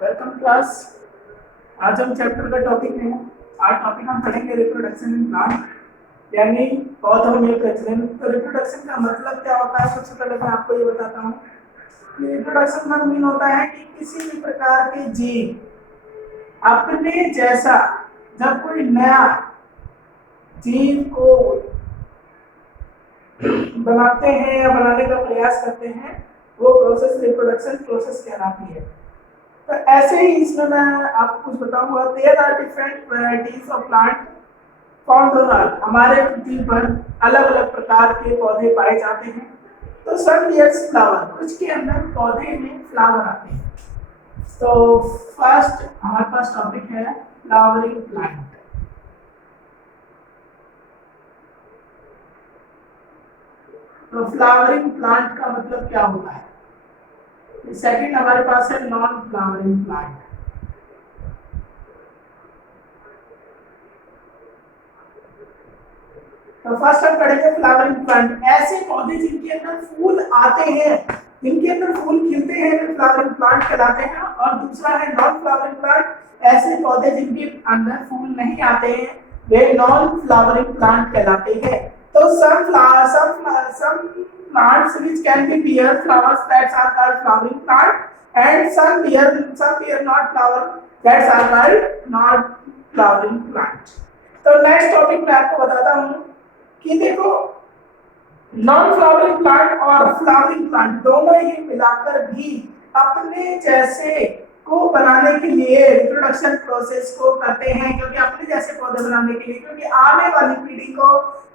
Welcome class. आज हम chapter का टॉपिक है। आज टॉपिक हम पढ़ेंगे रिप्रोडक्शन इन प्लांट यानी पौधों में प्रजनन। तो रिप्रोडक्शन का मतलब क्या होता है, सबसे पहले मैं आपको ये बताता हूँ। रिप्रोडक्शन का मीन होता है कि किसी भी प्रकार के जीव अपने जैसा जब कोई नया जीव को बनाते हैं या बनाने का प्रयास करते हैं, वो प्रोसेस रिप्रोडक्शन प्रोसेस कहलाती है। तो ऐसे ही इसमें मैं आपको कुछ बताऊंगा। There are different varieties of plant found on earth. हमारे पृथ्वी पर अलग अलग प्रकार के पौधे पाए जाते हैं। तो सम ईयर्स फ्लावर, कुछ के अंदर पौधे में फ्लावर आते हैं। तो फर्स्ट हमारे पास टॉपिक है फ्लावरिंग प्लांट। तो फ्लावरिंग प्लांट का मतलब क्या होता है? सेकंड हमारे पास है नॉन फ्लावरिंग प्लांट। तो फर्स्ट हम पढ़ेंगे फ्लावरिंग प्लांट। ऐसे पौधे जिनके अंदर फूल आते हैं, जिनके अंदर फूल खिलते हैं, वे फ्लावरिंग प्लांट कहलाते हैं। और दूसरा है नॉन फ्लावरिंग प्लांट। ऐसे पौधे जिनके अंदर फूल नहीं आते हैं, वे नॉन फ्लावरिंग प्लांट कहलाते हैं। तो some plants which can be bear flowers that are called flowering plant, and some bear not flower that are called not flowering plant. तो नेक्स्ट टॉपिक मैं आपको बताता हूँ कि देखो, नॉन फ्लावरिंग प्लांट और फ्लावरिंग प्लांट दोनों ही मिलाकर भी अपने जैसे को बनाने के लिए रिप्रोडक्शन प्रोसेस को करते हैं, क्योंकि अपने जैसे पौधे बनाने के लिए, क्योंकि आने वाली पीढ़ी को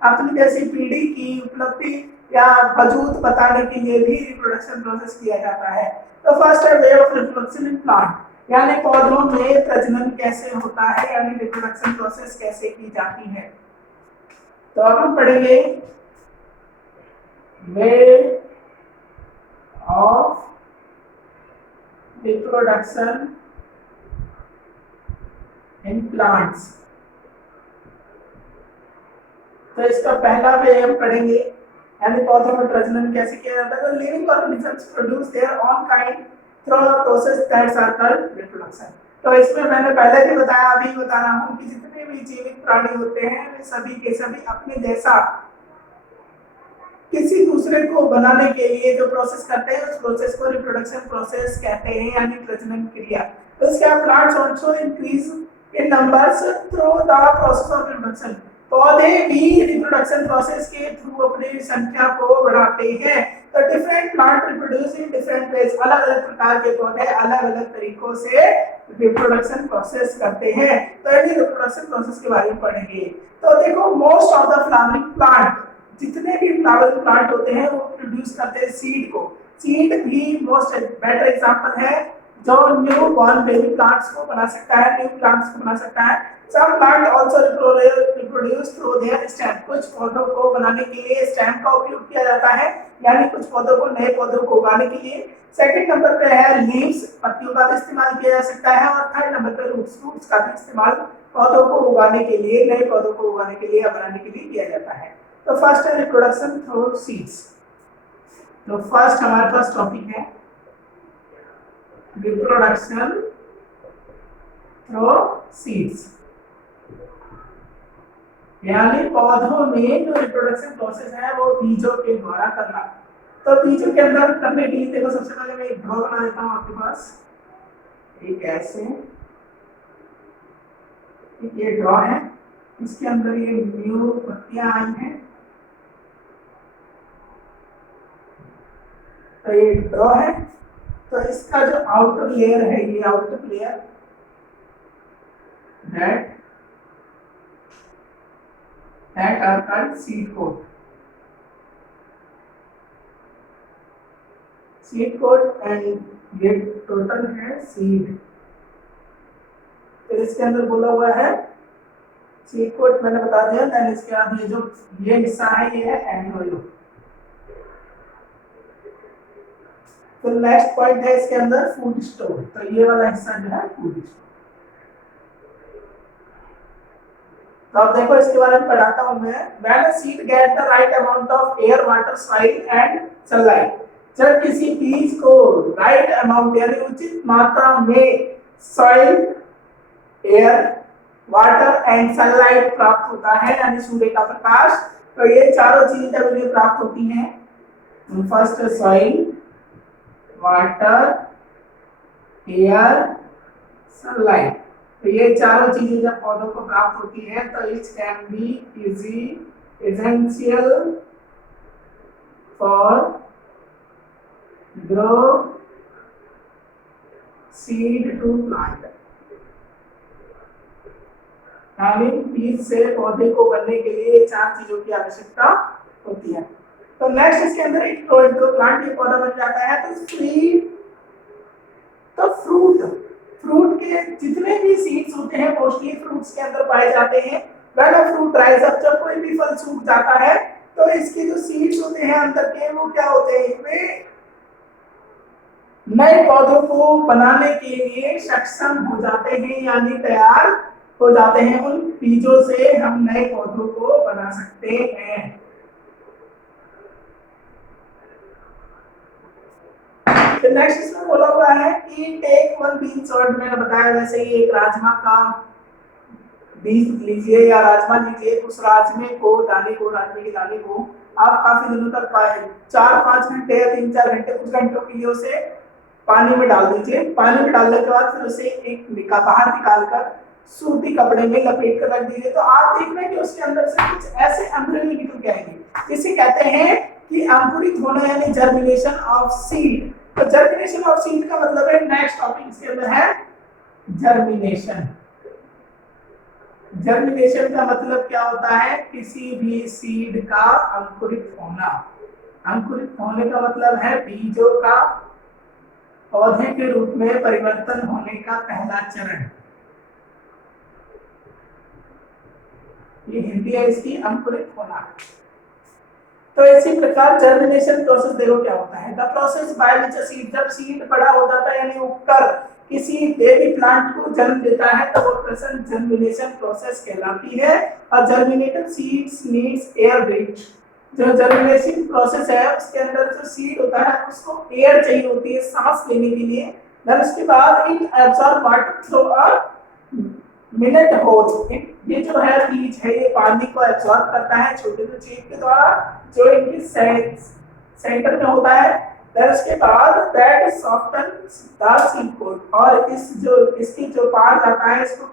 अपनी जैसी पीढ़ी की उपलब्धि या वजूद बताने के लिए भी रिप्रोडक्शन प्रोसेस किया जाता है। तो फर्स्ट है way of reproduction in plant, यानी पौधों में प्रजनन कैसे होता है, यानी रिप्रोडक्शन प्रोसेस कैसे की जाती है। तो अब हम पढ़ेंगे way of reproduction in plants. तो इसका पहला वे हम पढ़ेंगे, यानी पौधों में प्रजनन कैसे किया जाता है। तो living organisms produce their own kind through a process that's are called reproduction. तो इसमें मैंने पहले भी बताया, अभी बता रहा हूँ कि जितने भी जीवित प्राणी होते हैं, वे सभी के सभी अपने जैसा किसी दूसरे को बनाने के लिए जो प्रोसेस करते हैं, उस प्रोसेस को रिप्रोडक्शन प्रोसेस कहते हैं, यानी प्रजनन क्रिया। तो इसके plants also increase in numbers through the process of reproduction. पौधे भी रिप्रोडक्शन प्रोसेस के थ्रू अपनी संख्या को बढ़ाते हैं। तो different plant reproduce in different ways, अलग अलग प्रकार के पौधे अलग अलग तरीकों से रिप्रोडक्शन प्रोसेस करते हैं। तो ये रिप्रोडक्शन प्रोसेस के बारे में पढ़ेंगे। तो देखो, most of the flowering plant, जितने भी फ्लावरिंग प्लांट होते हैं, वो प्रोड्यूस करते हैं सीड को। सीड भी मोस्ट बेटर एग्जांपल है जो न्यू बॉर्न बेबी प्लांट्स को बना सकता है, न्यू प्लांट्स को बना सकता है। Some plant also reproduce through their stem. कुछ पौधों को बनाने के लिए स्टेम का उपयोग किया जाता है, यानी कुछ पौधों को नए पौधों को उगाने के लिए। सेकंड नंबर पे है लीव्स, पत्तियों का भी इस्तेमाल किया जा सकता है। और थर्ड नंबर पे रूट्स का भी इस्तेमाल पौधों को उगाने के लिए, नए पौधों को उगाने के लिए या बनाने के लिए किया जाता है। तो फर्स्ट है रिप्रोडक्शन थ्रू सीड्स। तो फर्स्ट हमारे पास टॉपिक है रिप्रोडक्शन थ्रू सीड्स, यानी पौधों में जो रिप्रोडक्शन प्रोसेस है वो बीजों के द्वारा करना। तो बीजों के अंदर करने के लिए देखो, सबसे पहले मैं एक ड्रॉ बना देता हूँ आपके पास। एक ऐसे, ये ड्रॉ है, इसके अंदर ये न्यू पत्तियां आई हैं। तो ये ड्रॉ है। तो इसका जो आउटर लेयर है, ये outer layer that are called seed coat. Seed coat and ये टोटल है सीड। फिर इसके अंदर बोला हुआ है सीड कोट, मैंने बता दिया। देन इसके बाद ये जो ये हिस्सा है, ये है एम्ब्रियो। तो नेक्स्ट पॉइंट है इसके अंदर फूड स्टोर। तो ये वाला हिस्सा जो है फूड स्टोर। तो अब देखो, इसके बारे में पढ़ाता हूं मैं। When a seed get the right amount of air, water, soil and sunlight, जब किसी बीज को राइट अमाउंट यानी उचित मात्रा में soil, air, water and sunlight प्राप्त होता है, यानी सूर्य का प्रकाश। तो ये चारों चीजें जब इन्हें प्राप्त होती हैं, first soil, water, air, sunlight, तो ये चारों चीजें जब पौधों को प्राप्त होती है तो it can be easy essential for grow seed to plant, यानी बीज से पौधे को बनने के लिए चार चीजों की आवश्यकता होती है। तो नेक्स्ट इसके अंदर एक प्लांट, ये पौधा बन जाता है। तो फ्रूट के जितने भी सीड्स होते हैं मोस्टली फ्रूट्स के अंदर पाए जाते हैं। व्हेन अ फ्रूट ड्राइज अप, जब कोई भी फल सूख जाता है तो इसके जो सीड्स होते हैं अंदर के, वो क्या होते हैं, वे नए पौधों को बनाने के लिए सक्षम हो जाते हैं, यानी तैयार हो जाते हैं। उन बीजों से हम नए पौधों को बना सकते हैं। नेक्स्ट इसमें बोला हुआ है कि टेक वन बीन सॉर्ट, मैंने बताया वैसे ही एक राजमा का बीज लीजिए या राजमा लीजिए, उस राजमे के दाने को आप काफी दिनों तक 4-5 घंटे या 3-4 घंटे, कुछ घंटों के लिए उसे पानी में डाल दीजिए। पानी में डालने के बाद फिर उसे एक बाहर निकालकर सूती कपड़े में लपेट कर रख दीजिए। तो आप देख रहे हैं कि उसके अंदर से कुछ ऐसे एम्ब्रियो निकल के आएंगे, जिसे कहते हैं कि अंकुरित होना, यानी जर्मिनेशन ऑफ सीड। तो जर्मिनेशन ऑफ सीड का मतलब है, नेक्स्ट टॉपिक इसके अंदर है जर्मिनेशन। जर्मिनेशन का मतलब क्या होता है, किसी भी सीड का अंकुरित होना। अंकुरित होने का मतलब है बीजों का पौधे के रूप में परिवर्तन होने का पहला चरण। ये हिंदी है इसकी, अंकुरित होना। तो इसी प्रकार जर्मिनेशन प्रोसेस देखो क्या होता है। The process by which a seed, जब सीड बड़ा हो जाता है यानी उगकर किसी बेबी प्लांट को जन्म देता है, तो वो प्रोसेस जर्मिनेशन प्रोसेस कहलाती है। और germinated seeds needs air rich, जो जर्मिनेशन प्रोसेस है उसके अंदर जो सीड होता है उसको एयर चाहिए होती है सांस लेने के लिए। देन उसके बाद it absorb water through a minute hole, ये जो है बीज है ये पानी को एब्सॉर्ब करता है छोटे से छेद के द्वारा जो इनके सेंटर में होता है। देन उसके बाद that softens the seed coat, और इसकी जो पार्ट आता है इसको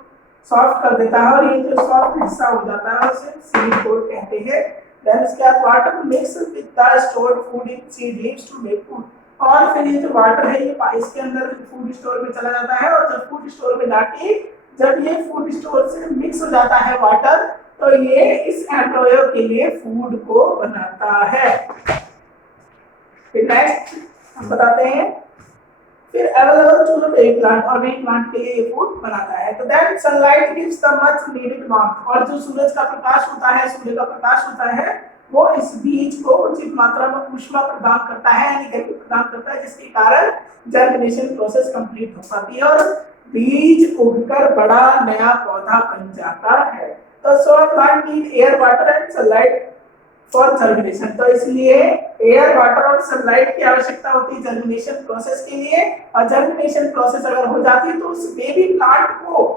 सॉफ्ट कर देता है, और ये जो सॉफ्ट हिस्सा हो जाता है उसे सीड कोट कहते हैं। देन उसके बाद water mix with the stored food in seed leaves to make food, और फिर ये जो वाटर है ये इसके अंदर फूड स्टोर में चला जाता है, और जब फूड स्टोर में जाके जब ये फूड स्टोर से मिक्स हो जाता है वाटर, तो ये इस एम्ब्रियो के लिए फूड को बनाता है। फिर नेक्स्ट हम बताते हैं, फिर available to the baby plant, और बेबी प्लांट के लिए ये फूड बनाता है। तो that sunlight gives the much needed warmth, और जो सूरज का प्रकाश होता है, सूर्य का प्रकाश होता है, वो इस बीज को उचित मात्रा में ऊष्मा प्रदान करता है, यानी गर्मी प्रदान करता है, जिसके कारण जर्मिनेशन प्रोसेस कंप्लीट हो पाती है और बीज उगकर बड़ा नया पौधा बन जाता है। तो so plant need air, water and sunlight for germination. तो इसलिए एयर, वाटर और सनलाइट की आवश्यकता होती है जर्मिनेशन प्रोसेस के लिए, और जर्मिनेशन प्रोसेस अगर हो जाती है तो उस बेबी प्लांट को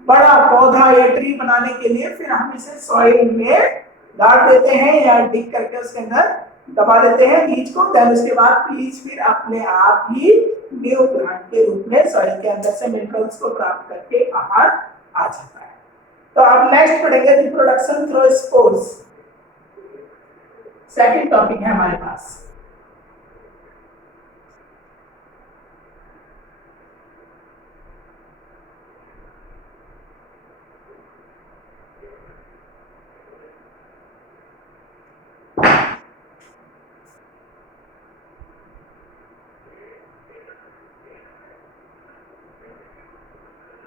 बड़ा पौधा या ट्री बनाने के लिए फिर हम इसे सॉइल में गाड़ देते हैं या डिग करके उसके अंदर दबा देते हैं बीज को। देन उसके बाद बीज फिर अपने आप ही न्यू प्लांट के रूप में सॉइल के अंदर से मिनरल्स को प्राप्त करके बाहर आ जाता है। तो अब नेक्स्ट पढ़ेंगे reproduction through spores, second topic है हमारे पास।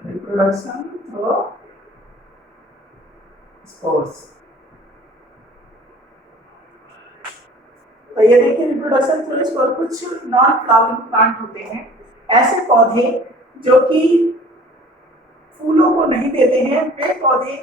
Reproduction through spores. तो ये देखिए रिप्रोडक्शन थ्रू स्पोर्स, कुछ नॉन फ्लावरिंग प्लांट होते हैं, ऐसे पौधे जो कि फूलों को नहीं देते हैं। वे पौधे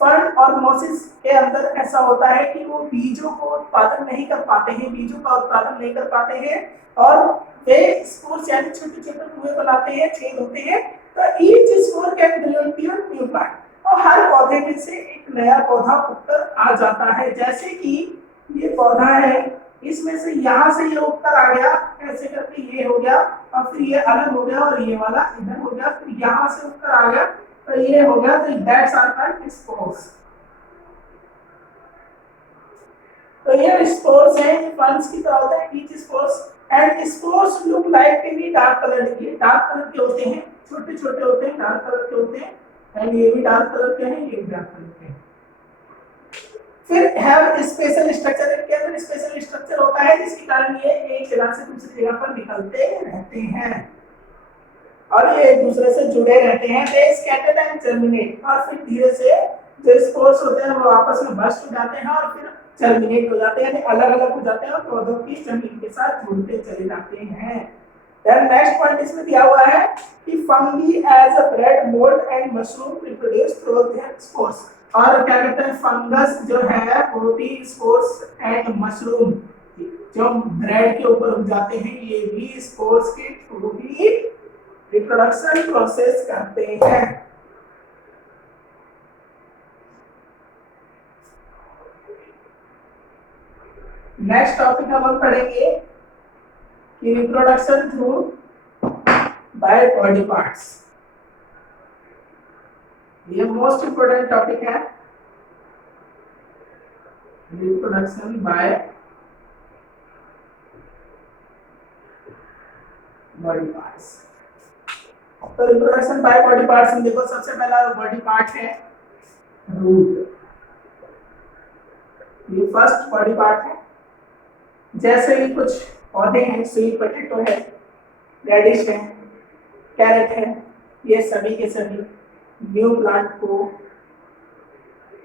फर्न और मोसिस के अंदर ऐसा होता है कि वो बीजों को उत्पादन नहीं कर पाते हैं, बीजों का उत्पादन नहीं कर पाते हैं, और वे स्पोर्स यानी छोटे छोटे कुएं बनाते हैं, छेद होते हैं। तो each spore can grow into a new plant और हर पौधे में से एक नया पौधा उगकर आ जाता है। जैसे कि ये पौधा है, इसमें से यहाँ से ये उगकर आ गया, ऐसे करके ये हो गया और फिर ये अलग हो गया और ये वाला इधर हो गया, फिर यहाँ से उगकर आ गया तो ये हो गया। तो दैट्स आर कॉल्ड स्पोर्स। तो ये स्पोर्स है, फंड्स की तरह होता है each spores and spores look like टिनी dark colour. ये डार्क कलर के होते हैं, छोटे छोटे होते हैं, डार्क कलर के होते हैं एंड ये भी डार्क कलर के हैं, ये भी डार्क कलर के हैं। फिर हैव स्पेशल स्ट्रक्चर, इनके अंदर स्पेशल स्ट्रक्चर होता है जिसके कारण ये एक जगह से दूसरी जगह पर निकलते रहते हैं और ये एक दूसरे से जुड़े रहते हैं। दे स्कैटर्ड एंड जर्मिनेट और फिर धीरे से जो स्पोर्स होते हैं वो आपस में बस्ट हो जाते हैं और फिर जर्मिनेट हो जाते हैं, अलग अलग हो जाते हैं और पौधों की जमीन के साथ जुड़ते चले जाते हैं। देन नेक्स्ट पॉइंट इसमें दिया हुआ है कि fungi as a bread mould and mushroom reproduce through their spores. और क्या कहते हैं, फंगस जो है वो भी स्पोर्स एंड मशरूम जो ब्रेड के ऊपर उग जाते हैं, ये भी स्पोर्स के थ्रू ही रिप्रोडक्शन प्रोसेस करते हैं। नेक्स्ट टॉपिक हम पढ़ेंगे कि reproduction through by body parts. ये मोस्ट इंपोर्टेंट टॉपिक है, रिप्रोडक्शन बाय बॉडी पार्ट्स। तो रिप्रोडक्शन बाय बॉडी पार्ट्स में देखो, सबसे पहला बॉडी पार्ट है रूट। ये फर्स्ट बॉडी पार्ट है। जैसे ही कुछ पौधे हैं, स्वीट पोटैटो है, रेडिश है, कैरेट है, ये सभी के सभी न्यू प्लांट को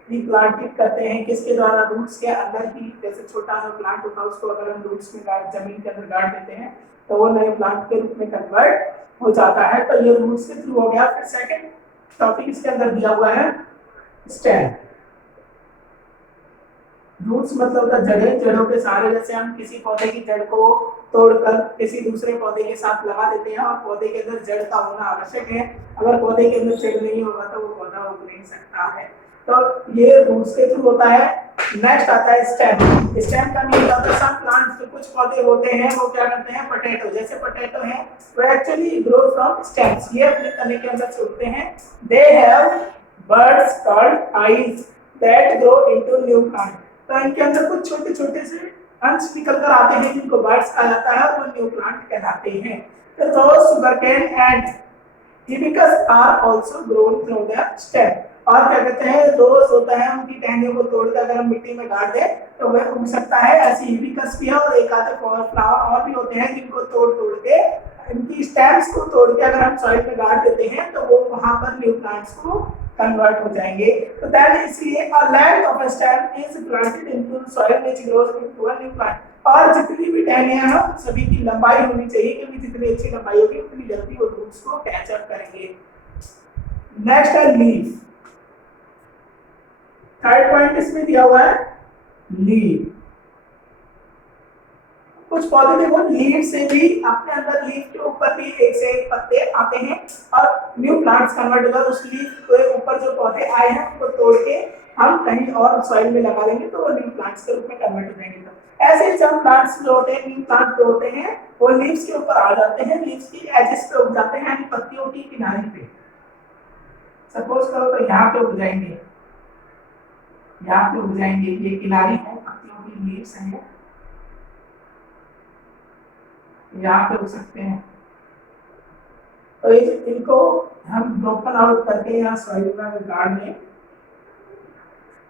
रिप्लांटेड करते हैं। किसके द्वारा? रूट्स के अंदर ही। जैसे छोटा सा प्लांट होता है उसको अगर हम रूट्स में जमीन के अंदर गाड़ देते हैं तो वो नए प्लांट के रूप में कन्वर्ट हो जाता है। तो ये रूट्स के थ्रू हो गया। फिर सेकंड टॉपिक इसके अंदर दिया हुआ है स्टेम। रूट्स मतलब होता है जड़ें, जड़ों के सहारे जैसे हम किसी पौधे की जड़ को तोड़कर किसी दूसरे पौधे के साथ लगा देते हैं और पौधे के अंदर जड़ का होना आवश्यक है। अगर पौधे के अंदर जड़ नहीं होगा तो वो पौधा उग नहीं सकता है। तो ये रूट्स के थ्रू होता है। नेक्स्ट आता है स्टेम। स्टेम का मीनिंग होता है सम प्लांट्स, जो कुछ पौधे होते हैं वो क्या करते हैं, पोटैटो जैसे पोटैटो है वो एक्चुअली ग्रो फ्रॉम स्टेम्स। ये अपने तने के अंदर से उगते हैं। They have birds called eyes that grow into new plant. तो इनके अंदर कुछ छोटे छोटे से अंश निकल कर आते हैं जिनको बर्ड्स कहा जाता है और वो न्यू प्लांट कहलाते हैं। तो rose, sugarcane and hibiscus are also grown through the stem. और क्या कहते हैं, रोज होता है, उनकी टहनियों को तोड़कर अगर हम मिट्टी में गाड़ दें तो वह उग सकता है। ऐसी हिबिस्कस भी है और एक आधे फ्लावर और भी होते हैं जिनको तोड़ तोड़ के, इनकी स्टेम्स को तोड़ के अगर हम सॉइल में गाड़ देते हैं तो वो वहां पर न्यू प्लांट्स को कन्वर्ट हो जाएंगे। तो दैट इसलिए a length of a stem is planted into soil which grows into a new plant. और जितनी भी टहनियां हैं सभी की लंबाई होनी चाहिए, क्योंकि जितनी अच्छी लंबाई होगी उतनी जल्दी वो रूट्स को कैच अप करेंगे। नेक्स्ट है लीफ। थर्ड पॉइंट इसमें दिया हुआ है लीफ। कुछ पौधे देखो लीफ से भी अपने अंदर, लीफ के ऊपर भी एक से एक पत्ते आते हैं और न्यू प्लांट्स कन्वर्ट होगा। उस लीफ के ऊपर जो पौधे आए हैं उनको तोड़ के हम कहीं और सॉइल में लगा देंगे तो वो न्यू प्लांट्स के रूप में कन्वर्ट हो जाएंगे। तो ऐसे सब प्लांट्स जो होते हैं, न्यू प्लांट्स जो होते हैं वो लीव्स के ऊपर आ जाते हैं, लीव्स की एजेस पे उग जाते हैं, यानी पत्तियों की किनारे पे। सपोज करो तो यहाँ पे उग जाएंगे, यहाँ पे उग जाएंगे, ये किनारी है, पत्तियों की लीव्स हैं, यहाँ पे उग सकते हैं। तो इनको हम ब्रोकन आउट करके यहाँ सॉइल में गाड़ दें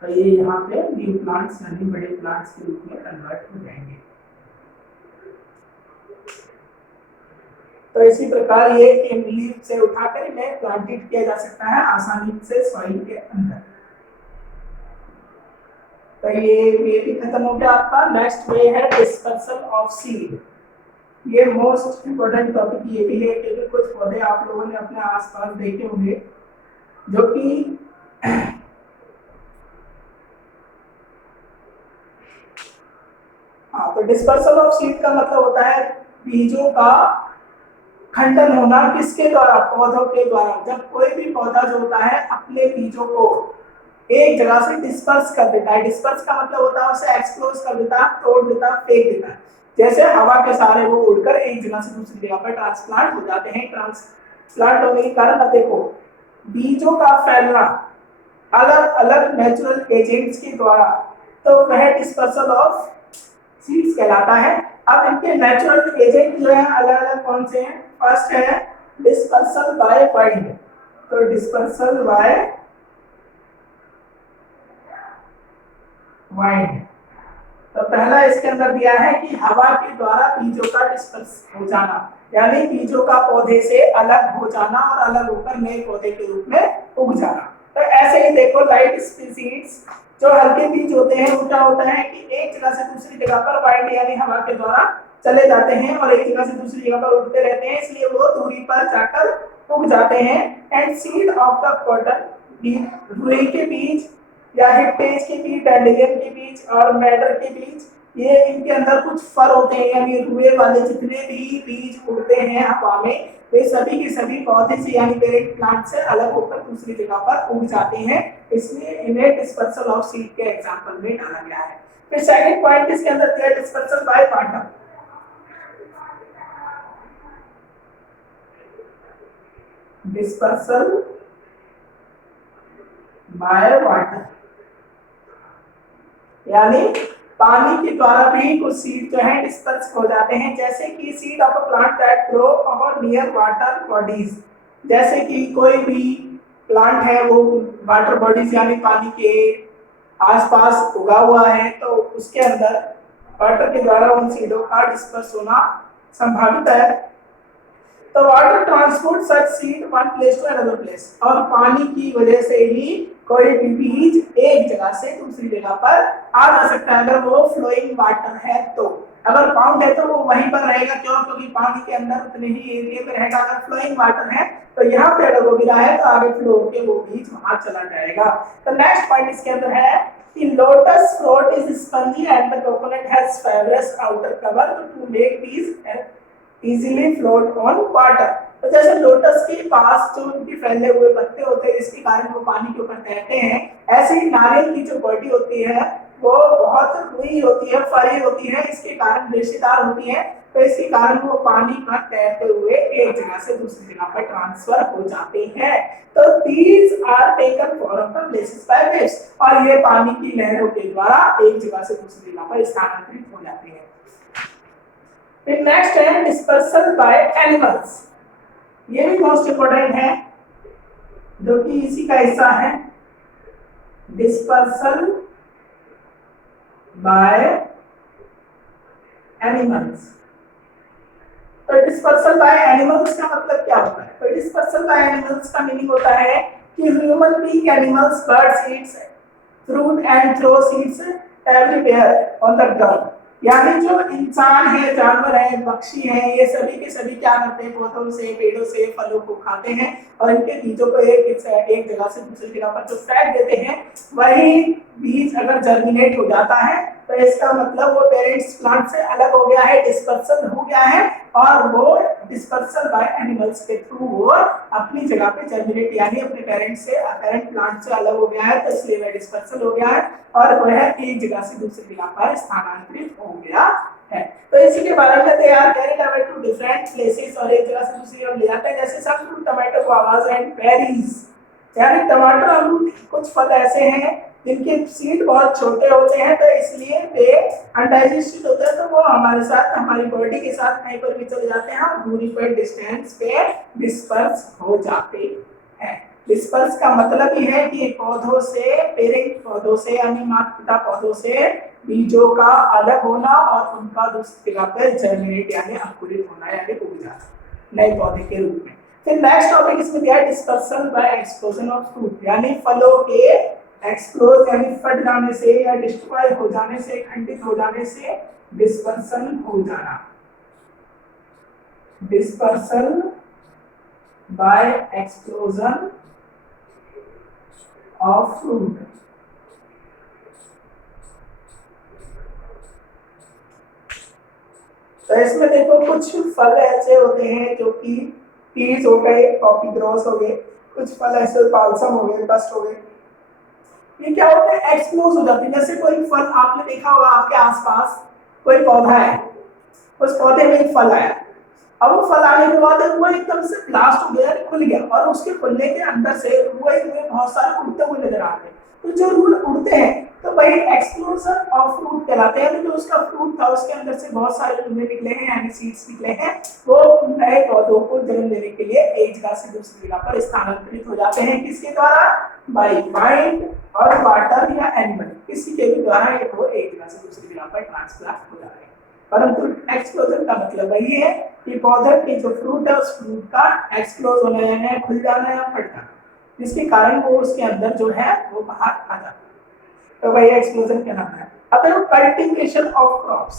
तो ये यहाँ पे न्यू प्लांट्स यानी बड़े प्लांट्स के रूप में कन्वर्ट हो जाएंगे। तो इसी प्रकार ये लीफ से उठाकर इन्हें प्लांटेड किया जा सकता है आसानी से सॉइल के अंदर। तो ये भी खत्म हो गया आपका। नेक्स्ट वे है डिस्पर्सल ऑफ सीड। ये मोस्ट इम्पोर्टेंट टॉपिक ये भी है क्योंकि कुछ पौधे आप लोगों ने अपने आसपास देखे होंगे जो कि हाँ, तो डिस्पर्सल ऑफ सीड का मतलब होता है बीजों का खंडन होना किसके द्वारा, पौधों के द्वारा। जब कोई भी पौधा जो होता है अपने बीजों को एक जगह से डिस्पर्स कर देता है, डिस्पर्स का मतलब होता है उसे एक्सप्लोज कर देता है, तोड़ देता है, फेंक देता है। जैसे हवा के सहारे वो उड़कर एक जगह से दूसरी जगह पर ट्रांसप्लांट हो जाते हैं। ट्रांसप्लांट होने के कारण अब देखो बीजों का फैलना अलग अलग नेचुरल एजेंट्स के द्वारा, तो वह डिस्पर्सल ऑफ सीड्स कहलाता है। अब इनके नेचुरल एजेंट जो है अलग अलग कौन से हैं। फर्स्ट है डिस्पर्सल बाय वाइंड, तो डिस्पर्सल बाय वाइंड, तो पहला इसके अंदर दिया है कि हवा के द्वारा बीजों का डिस्पर्स हो जाना, यानी बीजों का पौधे से अलग हो जाना और अलग होकर नए पौधे के रूप में उग जाना। तो ऐसे ही देखो लाइट स्पीसीज जो हल्के बीज होते हैं उनका होता है कि एक जगह से दूसरी जगह पर वाइंड यानी हवा के द्वारा चले जाते हैं और एक जगह से दूसरी जगह पर उड़ते रहते हैं, इसलिए वो दूरी पर जाकर उग जाते हैं। And seed of the cotton, रुई के बीज या हिप्टेज के बीज, डैंडेलियन के बीज और मैडर के बीज, ये इनके अंदर कुछ फर होते हैं, यानी रुए वाले जितने भी बीज उड़ते हैं हवा में वे सभी के सभी पौधे से यानी पेरेंट प्लांट से अलग होकर दूसरी जगह पर उग जाते हैं, इसलिए इन्हें डिस्पर्सल ऑफ सीड के एग्जांपल में डाला गया है। फिर सेकंड पॉइंट इसके अंदर दिया dispersal by water. Dispersal by water यानी पानी के द्वारा भी कुछ सीड जो है डिस्पर्स हो जाते हैं, जैसे कि seed of a plant that grow और नियर वाटर बॉडीज, जैसे कि कोई भी प्लांट है वो वाटर बॉडीज यानी पानी के आसपास उगा हुआ है, तो उसके अंदर वाटर के द्वारा उन सीडों का डिस्पर्स होना संभावित है। तो water transport such seed one place to another place, और पानी की वजह से ही कोई भी बीज एक जगह से दूसरी जगह पर आ जा सकता है, अगर वो फ्लोइंग वाटर है तो। अगर पाउंड है तो वो वहीं पर रहेगा, क्यों, क्योंकि पानी के अंदर उतने ही एरिया में रहेगा। अगर फ्लोइंग वाटर है तो यहाँ पे अगर वो गिरा है तो आगे फ्लो होके वो बीज वहां चला जाएगा। तो नेक्स्ट पॉइंट इसके अंदर है कि lotus fruit is spongy and the coconut has fibrous outer cover to make these easily float on water. तो जैसे लोटस के पास जो उनके फैले हुए पत्ते होते हैं जिसके कारण वो पानी के ऊपर तैरते हैं, ऐसे ही नारियल की जो बॉडी होती है वो बहुत रुई होती है, फरी होती है, इसके कारण रेशेदार होती है, तो इसके कारण वो पानी पर तैरते हुए एक जगह से दूसरी जगह पर ट्रांसफर हो जाते हैं। तो these are taken from the places by waves, और ये पानी की लहरों के द्वारा एक जगह से दूसरी जगह पर स्थानांतरित हो जाते हैं। फिर नेक्स्ट है डिस्पर्सल बाय एनिमल्स, ये भी मोस्ट इंपोर्टेंट है जो कि इसी का हिस्सा है। डिस्पर्सल बाय एनिमल्स, तो डिस्पर्सल बाय एनिमल्स का मतलब क्या होता है। तो डिस्पर्सल बाय एनिमल्स का मीनिंग होता है कि human being, animals, birds eats fruit and throw seeds everywhere on the ground, यानी जो इंसान है, जानवर है, पक्षी है, ये सभी के सभी क्या करते हैं, पौधों से, पेड़ों से फलों को खाते हैं और इनके बीजों को एक जगह से दूसरी जगह पर जो फेंक देते हैं, वही बीज अगर जर्मिनेट हो जाता है तो इसका मतलब वो पेरेंट्स प्लांट से अलग हो गया है, डिस्पर्सल हो गया है, और वो डिस्पर्सल बाय एनिमल्स के थ्रू वो अपनी जगह पे जर्मिनेट यानी अपने पेरेंट प्लांट से अलग हो गया है, तो इसलिए वह डिस्पर्सल हो गया है और वह एक जगह से दूसरी जगह पर स्थानांतरित हो गया है। तो इसी के बारे में they are carried away to different places, और एक जगह से दूसरी जगह ले जाते हैं। जैसे some fruit, tomato, guavas and berries, यानी टमाटर, अमरूद, कुछ फल ऐसे हैं जिनके सीड बहुत छोटे होते हैं, तो इसलिए वे अनडाइजेस्टेड होते हैं, तो वो हमारे साथ, हमारी बॉडी के साथ कहीं पर भी चले जाते हैं और दूरी पर डिस्टेंस पे डिस्पर्स हो जाते हैं। डिस्पर्स का मतलब ही है कि पौधों से, पेरेंट पौधों से यानी माता पिता पौधों से बीजों का अलग होना और उनका दूसरी जगह पर जर्मिनेट यानी अंकुरित होना यानी उग जाना नए पौधे के रूप में। फिर नेक्स्ट टॉपिक इसमें क्या है, dispersion by explosion of fruit, यानी फलों के एक्सप्लोज यानी फट जाने से या डिस्ट्रॉय हो जाने से, खंडित हो जाने से डिस्पर्सन हो जाना। Dispersion by explosion of fruit, तो तो इसमें देखो कुछ फल ऐसे होते हैं जो कि पीस हो गए, कॉफी ग्रोस हो गए, कुछ फल ऐसे बालसम हो गए, बस्ट हो गए, ये क्या होते हैं एक्सप्लोज हो जाते हैं। जैसे कोई फल आपने देखा होगा आपके आसपास कोई पौधा है, उस पौधे में एक फल आया, अब वो फल आने के बाद वो एकदम से ब्लास्ट हो गया, खुल गया, और उसके खुलने के अंदर से रुए में बहुत सारे उड़ते हुए नजर आते हैं। तो जो रुए उड़ते हैं तो वही एक्सप्लोजन ऑफ फ्रूट कहलाते हैं। तो जो उसका फ्रूट था उसके अंदर से बहुत सारे रुए निकले हैं, यानी सीड्स निकले हैं, वो नए पौधों को जन्म देने के लिए एक जगह से दूसरी जगह पर स्थानांतरित हो जाते हैं। किसके द्वारा? बाय माइंड और वाटर या एनिमल, किसी के भी द्वारा ये वो एक जगह से दूसरी जगह पर ट्रांसप्लांट हो जाते हैं। परंतु एक्सप्लोजन का मतलब वही है कि पौधे की जो फ्रूट है उस फ्रूट का एक्सप्लोज होना है, खुल जाना या फट जाना, जिसके कारण वो उसके अंदर जो है वो बाहर आ जाता है, तो वही एक्सप्लोजन कहलाता है। अब देखो कल्टीवेशन ऑफ क्रॉप्स,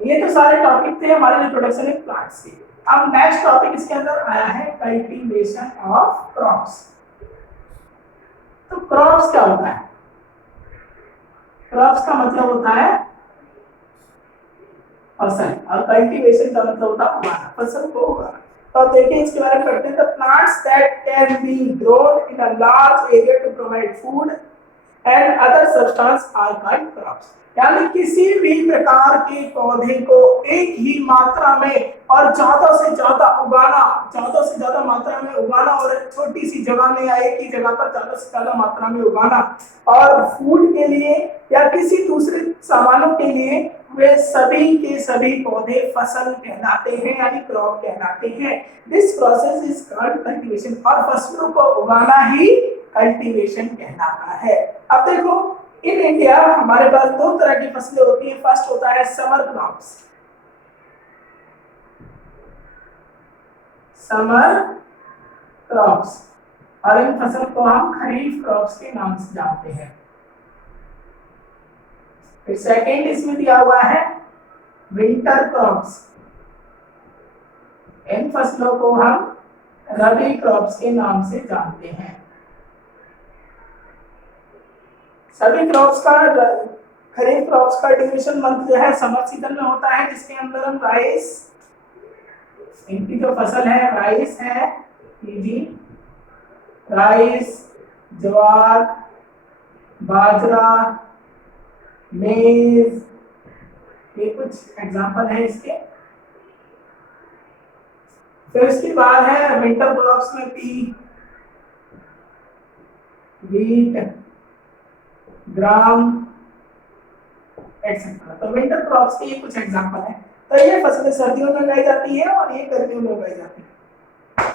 ये तो सारे टॉपिक थे हमारे रिप्रोडक्शन इन प्लांट्स के। अब नेक्स्ट टॉपिक इसके अंदर आया है कल्टीवेशन ऑफ क्रॉप्स। तो क्रॉप्स क्या होता है? क्रॉप्स का मतलब होता है फसल, और कल्टीवेशन का मतलब होता है उगाना, फसल को उगाना। तो अब देखिए इसके बारे में पढ़ते हैं। The plants that can be grown in a large area to provide food and other substance are called crops. यानी किसी भी प्रकार के पौधे को एक ही मात्रा में और ज्यादा से ज्यादा उगाना, ज्यादा से ज्यादा मात्रा में उगाना, और छोटी सी जगह में या एक ही जगह पर ज्यादा से ज्यादा मात्रा में उगाना, और फूड के लिए या किसी दूसरे सामानों के लिए, वे सभी के सभी पौधे फसल कहलाते हैं, यानी क्रॉप कहलाते हैं। This process is called cultivation, और फसलों को उगाना ही कल्टीवेशन कहलाता है। अब देखो इन इंडिया हमारे पास दो तरह की फसलें होती हैं। फर्स्ट होता है समर क्रॉप्स, समर क्रॉप्स, और इन फसल को हम खरीफ क्रॉप्स के नाम से जानते हैं। फिर सेकेंड इसमें दिया हुआ है विंटर क्रॉप्स, इन फसलों को हम रबी क्रॉप्स के नाम से जानते हैं। सभी क्रॉप्स का, खरीफ क्रॉप्स का ड्यूरेशन मंथ जो है समर सीजन में होता है, जिसके अंदर हम राइस, इनकी जो फसल है राइस है, राइस, ज्वार, बाजरा, मेज, ये कुछ एग्जांपल है इसके। फिर इसके बाद है विंटर क्रॉप्स में पी, व्हीट, ग्राम एक्सेट्रा। तो विंटर क्रॉप्स के ये कुछ एग्जांपल है। तो ये फसलें सर्दियों में उगाई जाती है और ये गर्मियों में उगाई जाती है।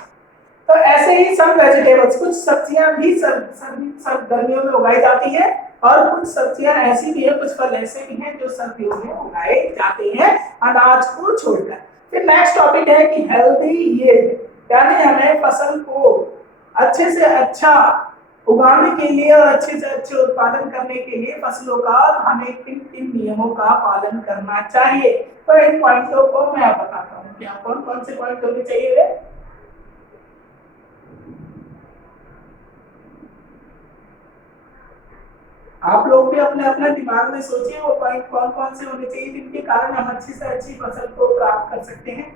तो ऐसे ही सब वेजिटेबल्स, कुछ सब्जियां भी सब गर्मियों में उगाई जाती है, और कुछ सब्जियां ऐसी भी है, कुछ फल ऐसे भी हैं जो सर्दियों में उगाए जाते हैं अनाज को छोड़कर। फिर नेक्स्ट टॉपिक है कि हेल्दी यील्ड, यानी हमें फसल को अच्छे से अच्छा उगाने के लिए और अच्छे से अच्छे उत्पादन करने के लिए फसलों का हमें किन किन नियमों का पालन करना चाहिए। तो इन पॉइंटों को मैं आप बताता हूँ कि कौन कौन से पॉइंट होने चाहिए। आप लोग भी अपने अपने दिमाग में सोचिए वो पॉइंट कौन कौन से होने चाहिए जिनके कारण हम अच्छी से अच्छी फसल को प्राप्त कर सकते हैं।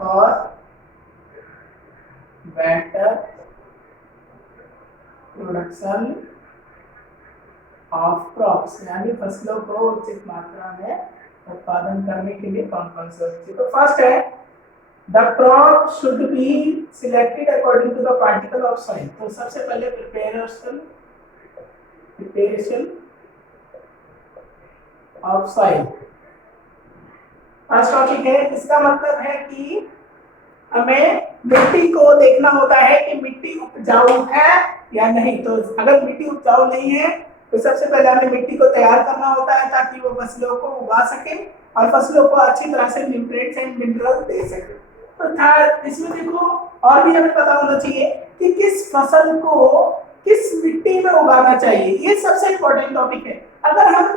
और बेटर प्रोडक्शन ऑफ क्रॉप्स, यानी फसलों को उचित मात्रा में उत्पादन करने के लिए कौन कौन से होती है। तो फर्स्ट है the crop should be selected according to the particle of soil. तो सबसे पहले preparation of soil first topic है। इसका मतलब है कि हमें मिट्टी को देखना होता है कि मिट्टी उपजाऊ है या नहीं। तो अगर मिट्टी उपजाऊ नहीं है तो सबसे पहले हमें मिट्टी को तैयार करना होता है ताकि वो फसलों को उगा सके, और फसलों को अच्छी तरह से न्यूट्रिएंट्स एंड मिनरल दे सके। तो थर्ड, इसमें देखो और भी हमें पता होना चाहिए कि किस फसल को किस मिट्टी में उगाना चाहिए, ये सबसे इंपॉर्टेंट टॉपिक है। अगर हम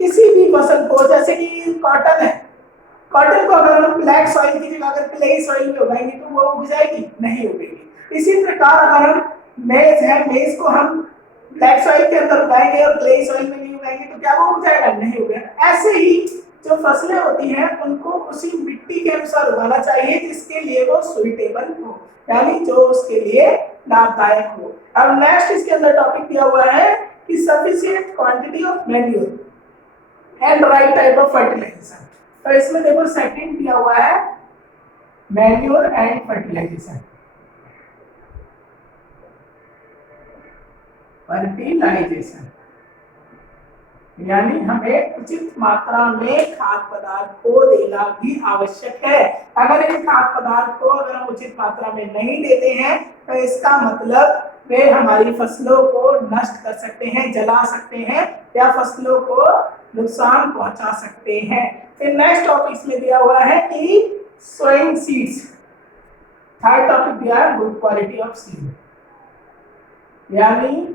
किसी भी फसल को, जैसे कि कॉटन है, कॉटन को अगर हम ब्लैक सॉइल की जगह अगर क्ले सॉइल में उगाएंगे तो वो उग जाएगी? नहीं उगेगी। इसी प्रकार अगर हम मेज है, मेज को हम ब्लैक सॉइल के अंदर उगाएंगे और क्ले सॉइल में नहीं उगाएंगे तो क्या वो उग जाएगा? नहीं उगेगा। ऐसे ही जो फसलें होती हैं उनको उसी मिट्टी के अनुसार उगाना चाहिए जिसके लिए वो सुइटेबल हो, यानी जो उसके लिए लाभदायक हो। अब नेक्स्ट इसके अंदर टॉपिक दिया हुआ है कि sufficient quantity of manure and right type of fertilization. तो इसमें देखो सेकंड दिया हुआ है मैन्योर एंड फर्टिलाइजेशन। फर्टिलाइजेशन यानी हमें उचित मात्रा में खाद पदार्थ को देना भी आवश्यक है। अगर इन खाद पदार्थ को अगर हम उचित मात्रा में नहीं देते हैं तो इसका मतलब वे हमारी फसलों को नष्ट कर सकते हैं, जला सकते हैं या फसलों को नुकसान पहुंचा सकते हैं। फिर नेक्स्ट टॉपिक इसमें दिया हुआ है कि सोइंग सीड्स। थर्ड टॉपिक दिया है गुड क्वालिटी ऑफ सीड, यानी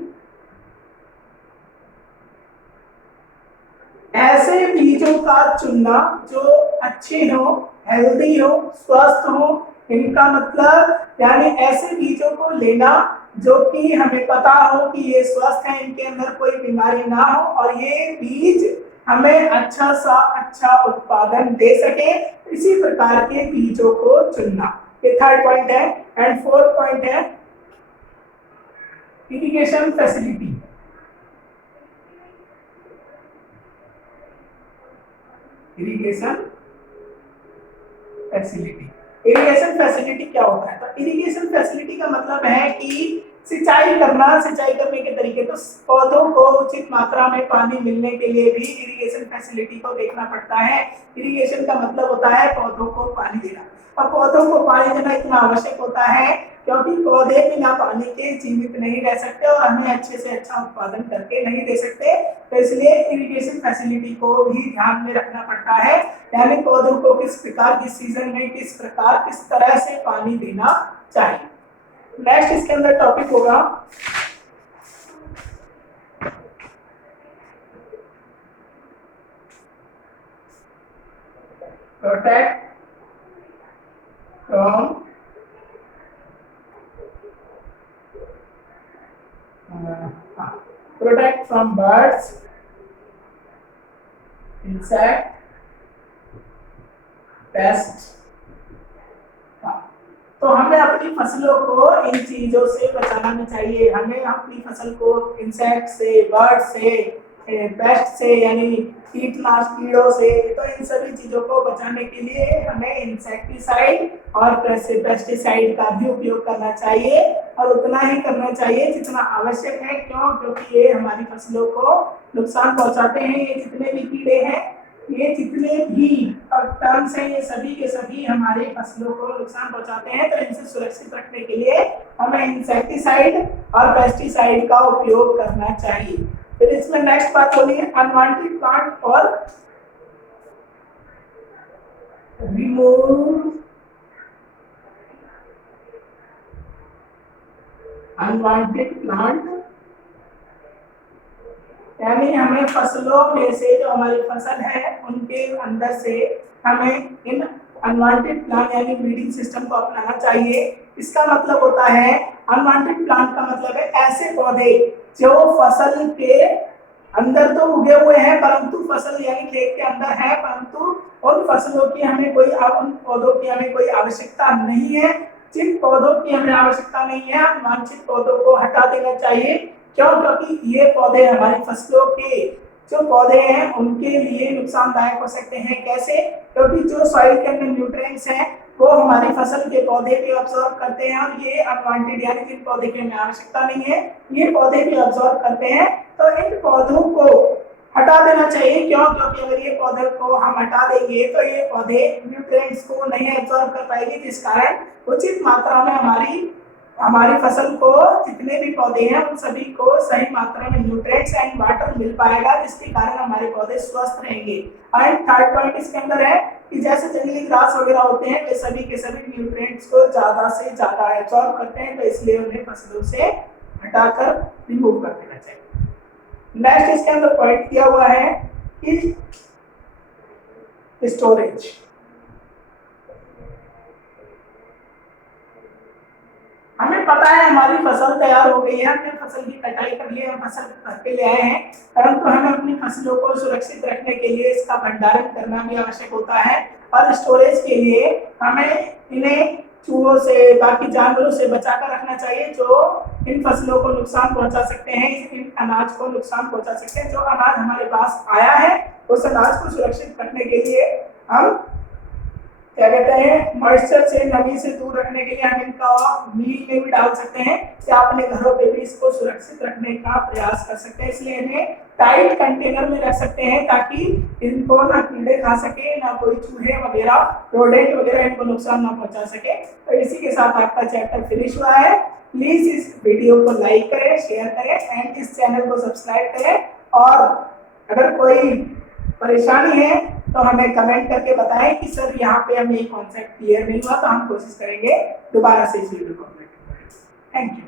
ऐसे बीजों का चुनना जो अच्छे हो, हेल्दी हो, स्वस्थ हो। इनका मतलब यानी ऐसे बीजों को लेना जो कि हमें पता हो कि ये स्वस्थ है, इनके अंदर कोई बीमारी ना हो और ये बीज हमें अच्छा सा अच्छा उत्पादन दे सके, इसी प्रकार के बीजों को चुनना। ये थर्ड पॉइंट है। एंड फोर्थ पॉइंट है irrigation facility. Irrigation facility, irrigation facility क्या होता है? तो इरिगेशन फैसिलिटी का मतलब है कि सिंचाई करना, सिंचाई करने के तरीके। तो पौधों को उचित मात्रा में पानी मिलने के लिए भी इरिगेशन फैसिलिटी को देखना पड़ता है। इरिगेशन का मतलब होता है पौधों को पानी देना, और पौधों को पानी देना इतना आवश्यक होता है क्योंकि पौधे बिना पानी के जीवित नहीं रह सकते और हमें अच्छे से अच्छा उत्पादन करके नहीं दे सकते। तो इसलिए इरिगेशन फैसिलिटी को भी ध्यान में रखना पड़ता है, यानी पौधों को किस प्रकार, किस सीजन में किस प्रकार, किस तरह से पानी देना चाहिए। नेक्स्ट इसके अंदर टॉपिक होगा protect from protect from birds, insect, paste. तो हमें अपनी फसलों को इन चीजों से बचाना चाहिए। हमें अपनी फसल को इंसेक्ट से, बर्ड से, पेस्ट से यानी कीटनाशक कीड़ों से, तो इन सभी चीजों को बचाने के लिए हमें इंसेक्टिसाइड और पेस्टिसाइड का भी उपयोग करना चाहिए और उतना ही करना चाहिए जितना आवश्यक है। क्यों? क्योंकि ये हमारी फसलों को नुकसान पहुंचाते हैं। ये जितने भी कीड़े हैं, ये जितने भी टर्म्स हैं, ये सभी के सभी हमारे फसलों को नुकसान पहुंचाते हैं। तो इनसे सुरक्षित रखने के लिए हमें इंसेक्टिसाइड और पेस्टिसाइड का उपयोग करना चाहिए। फिर इसमें नेक्स्ट बात होनी है अनवांटेड प्लांट और रिमूव अनवांटेड प्लांट, यानी हमें फसलों में से जो हमारी फसल है उनके अंदर से हमें इन अनवांटेड प्लांट यानी ब्रीडिंग सिस्टम को अपनाना चाहिए। इसका मतलब होता है अनवांटेड प्लांट का मतलब है ऐसे पौधे जो फसल के अंदर तो उगे हुए हैं परंतु फसल यानी खेत के अंदर है परंतु उन फसलों की हमें कोई, उन पौधों की हमें कोई आवश्यकता नहीं है। जिन पौधों की हमें आवश्यकता नहीं है अनवांछित पौधों को हटा देना चाहिए। क्यों? क्योंकि ये पौधे हमारी फसलों के जो पौधे हैं उनके लिए नुकसानदायक हो सकते हैं। कैसे? क्योंकि जो सॉइल के अंदर न्यूट्रिएंट्स हैं वो हमारी फसल के पौधे भी अब्सॉर्ब करते हैं और ये अनवांटेड यानी जिन पौधे की हमें आवश्यकता नहीं है ये पौधे भी अब्सॉर्ब करते हैं। तो इन पौधों को हटा देना चाहिए। क्यों? क्योंकि अगर ये पौधे को हम हटा देंगे तो ये पौधे न्यूट्रिएंट्स को नहीं अब्सॉर्ब कर पाएंगे, जिस कारण उचित मात्रा में हमारी हमारी फसल को जितने भी पौधे हैं उन सभी को सही मात्रा में न्यूट्रिएंट्स एंड वाटर मिल पाएगा, जिसके कारण हमारे पौधे स्वस्थ रहेंगे। एंड थर्ड पॉइंट इसके अंदर है कि जैसे जंगली घास वगैरह होते हैं वे सभी के सभी न्यूट्रिएंट्स को ज्यादा से ज्यादा एब्सॉर्ब करते हैं, तो इसलिए उन्हें फसलों से हटाकर रिमूव कर देना चाहिए। नेक्स्ट इसके अंदर पॉइंट किया हुआ है कि स्टोरेज। हमें पता है हमारी फसल तैयार हो गई है, हमने फसल की कटाई कर ली है, हम फसल घर पे ले आए हैं, परंतु हमें अपनी फसलों को सुरक्षित रखने के लिए इसका भंडारण करना भी आवश्यक होता है। और स्टोरेज के लिए हमें इन्हें चूहों से, बाकी जानवरों से बचाकर रखना चाहिए जो इन फसलों को नुकसान पहुंचा सकते हैं, इन अनाज को नुकसान पहुंचा सकते हैं। जो अनाज हमारे पास आया है उस अनाज को सुरक्षित रखने के लिए हम क्या कहते हैं, मॉइस्चर से, नमी से दूर रखने के लिए हम इनका मील में भी डाल सकते हैं, या अपने घरों पे भी इसको सुरक्षित रखने का प्रयास कर सकते हैं। इसलिए इन्हें टाइट कंटेनर में रख सकते हैं ताकि इनको ना कीड़े खा सके, ना कोई चूहे वगैरह, रोडेंट वगैरह इनको नुकसान ना पहुंचा सके। तो इसी के साथ आपका चैप्टर फिनिश हुआ है। प्लीज इस वीडियो को लाइक करें, शेयर करें एंड इस चैनल को सब्सक्राइब करें। और अगर कोई परेशानी है तो हमें कमेंट करके बताएं कि सर यहाँ पे हमें ये कॉन्सेप्ट क्लियर नहीं हुआ, तो हम कोशिश करेंगे दोबारा से इस वीडियो को अपलोड करें। Thank you.